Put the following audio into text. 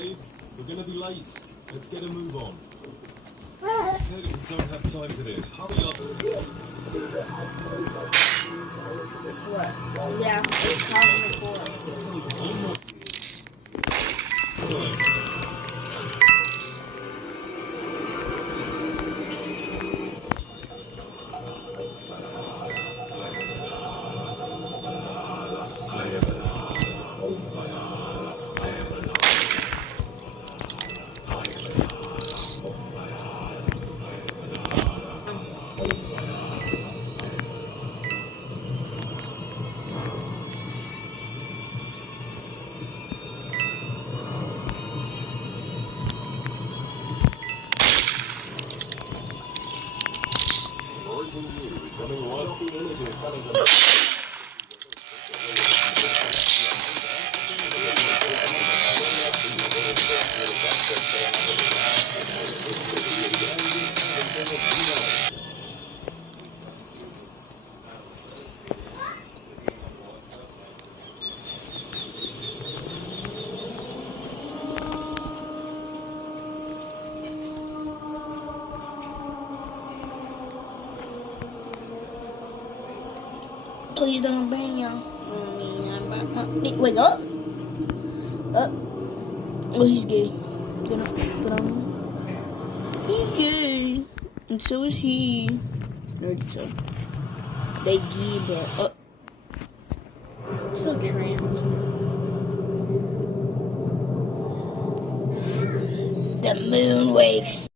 babe. We're gonna be late. Let's get a move on. I said we don't have time for this. Hurry up. What? Yeah, it's causing the It's like one more. Sorry. Please don't bang y'all. Wake up. Up. Oh, he's gay. Get on. He's gay. And so is he. Nerdy so. They gay, but up. So trans. The moon wakes.